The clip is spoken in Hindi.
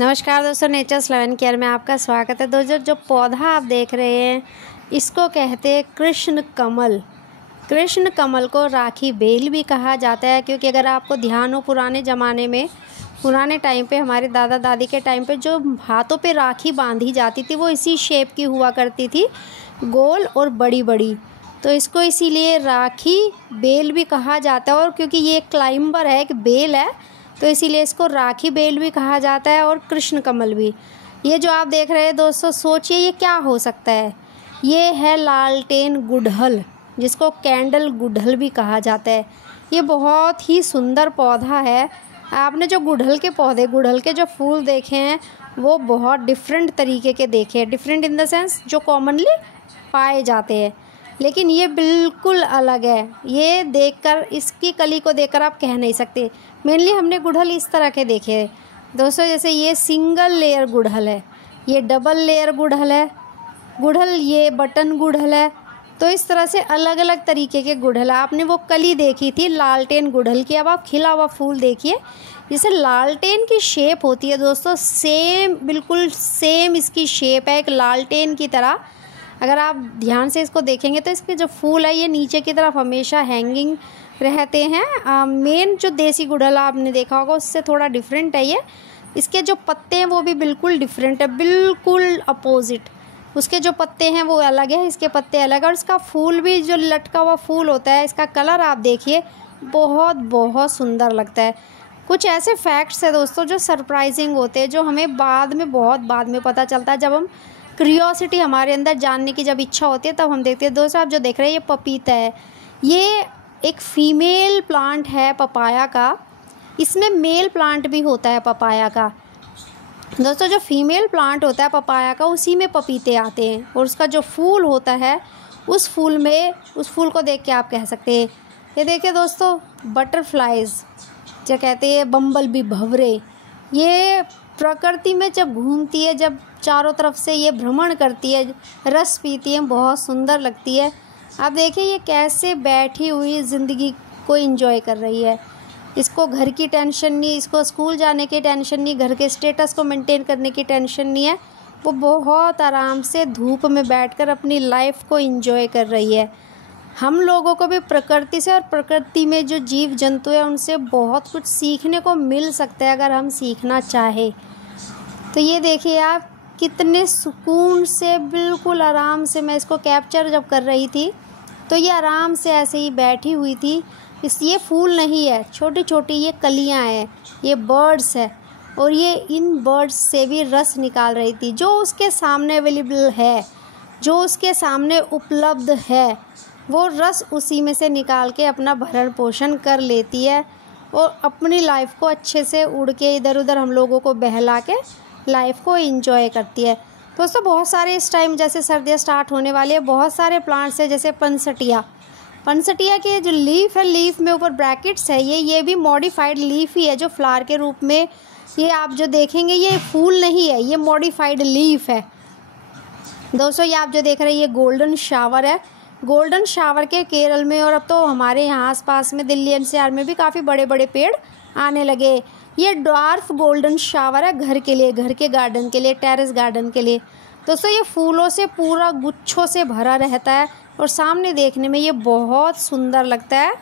नमस्कार दोस्तों, नेचर्स लेवन केयर में आपका स्वागत है। दोस्तों, जो पौधा आप देख रहे हैं इसको कहते हैं कृष्ण कमल। कृष्ण कमल को राखी बेल भी कहा जाता है, क्योंकि अगर आपको ध्यान हो पुराने ज़माने में, पुराने टाइम पे, हमारे दादा दादी के टाइम पे जो हाथों पे राखी बांधी जाती थी वो इसी शेप की हुआ करती थी, गोल और बड़ी बड़ी। तो इसको इसीलिए राखी बेल भी कहा जाता है। और क्योंकि ये एक क्लाइंबर है, एक बेल है, तो इसीलिए इसको राखी बेल भी कहा जाता है और कृष्ण कमल भी। ये जो आप देख रहे हैं दोस्तों, सोचिए ये क्या हो सकता है। ये है लालटेन गुड़हल, जिसको कैंडल गुड़हल भी कहा जाता है। ये बहुत ही सुंदर पौधा है। आपने जो गुड़हल के पौधे, गुड़हल के जो फूल देखे हैं वो बहुत डिफरेंट तरीके के देखे हैं। डिफरेंट इन द सेंस जो कॉमनली पाए जाते हैं, लेकिन ये बिल्कुल अलग है। ये देखकर, इसकी कली को देखकर आप कह नहीं सकते। मेनली हमने गुड़हल इस तरह के देखे हैं दोस्तों, जैसे ये सिंगल लेयर गुड़हल है, ये डबल लेयर गुड़हल है, ये बटन गुड़हल है। तो इस तरह से अलग अलग तरीके के गुड़हल। आपने वो कली देखी थी लालटेन गुड़हल की, अब आप खिला हुआ फूल देखिए। जैसे लालटेन की शेप होती है दोस्तों, सेम, बिल्कुल सेम इसकी शेप है, एक लालटेन की तरह। अगर आप ध्यान से इसको देखेंगे तो इसके जो फूल है ये नीचे की तरफ हमेशा हैंगिंग रहते हैं। मेन जो देसी गुड़हल आपने देखा होगा उससे थोड़ा डिफरेंट है ये। इसके जो पत्ते हैं वो भी बिल्कुल डिफरेंट है, बिल्कुल अपोजिट। उसके जो पत्ते हैं वो अलग है, इसके पत्ते अलग है। और इसका फूल भी, जो लटका हुआ फूल होता है, इसका कलर आप देखिए, बहुत बहुत सुंदर लगता है। कुछ ऐसे फैक्ट्स है दोस्तों जो सरप्राइजिंग होते हैं, जो हमें बहुत बाद में पता चलता है। जब हम क्यूरियोसिटी, हमारे अंदर जानने की जब इच्छा होती है, तब हम देखते हैं। दोस्तों, आप जो देख रहे हैं ये पपीता है। ये एक फीमेल प्लांट है पपाया का। इसमें मेल प्लांट भी होता है पपाया का। दोस्तों, जो फीमेल प्लांट होता है पपाया का, उसी में पपीते आते हैं। और उसका जो फूल होता है, उस फूल को देख के आप कह सकते हैं। ये देखिए दोस्तों, बटरफ्लाइज जो कहते हैं, बम्बल बी, भंवरे, ये प्रकृति में जब घूमती है, जब चारों तरफ से ये भ्रमण करती है, रस पीती है, बहुत सुंदर लगती है। आप देखिए ये कैसे बैठी हुई ज़िंदगी को एंजॉय कर रही है। इसको घर की टेंशन नहीं, इसको स्कूल जाने की टेंशन नहीं, घर के स्टेटस को मेंटेन करने की टेंशन नहीं है। वो बहुत आराम से धूप में बैठकर अपनी लाइफ को एंजॉय कर रही है। हम लोगों को भी प्रकृति से और प्रकृति में जो जीव जंतु है उनसे बहुत कुछ सीखने को मिल सकता है, अगर हम सीखना चाहें। तो ये देखिए आप, कितने सुकून से, बिल्कुल आराम से, मैं इसको कैप्चर जब कर रही थी तो ये आराम से ऐसे ही बैठी हुई थी। ये फूल नहीं है, छोटी छोटी ये कलियां हैं, ये बर्ड्स है। और ये इन बर्ड्स से भी रस निकाल रही थी, जो उसके सामने अवेलेबल है, जो उसके सामने उपलब्ध है, वो रस उसी में से निकाल के अपना भरण पोषण कर लेती है और अपनी लाइफ को अच्छे से उड़ के इधर उधर हम लोगों को बहला के लाइफ को एंजॉय करती है। दोस्तों, बहुत सारे इस टाइम, जैसे सर्दियाँ स्टार्ट होने वाली है, बहुत सारे प्लांट्स है, जैसे पनसटिया के जो लीफ है, लीफ में ऊपर ब्रैकेट्स है, ये भी मॉडिफाइड लीफ ही है, जो फ्लावर के रूप में ये आप जो देखेंगे, ये फूल नहीं है, ये मॉडिफाइड लीफ है। दोस्तों, ये आप जो देख रहे हैं ये गोल्डन शावर है। गोल्डन शावर के केरल में, और अब तो हमारे यहाँ आसपास में दिल्ली एनसीआर में भी काफ़ी बड़े बड़े पेड़ आने लगे। ये ड्वार्फ गोल्डन शावर है, घर के लिए, घर के गार्डन के लिए, टेरेस गार्डन के लिए। दोस्तों, ये फूलों से पूरा गुच्छों से भरा रहता है और सामने देखने में ये बहुत सुंदर लगता है।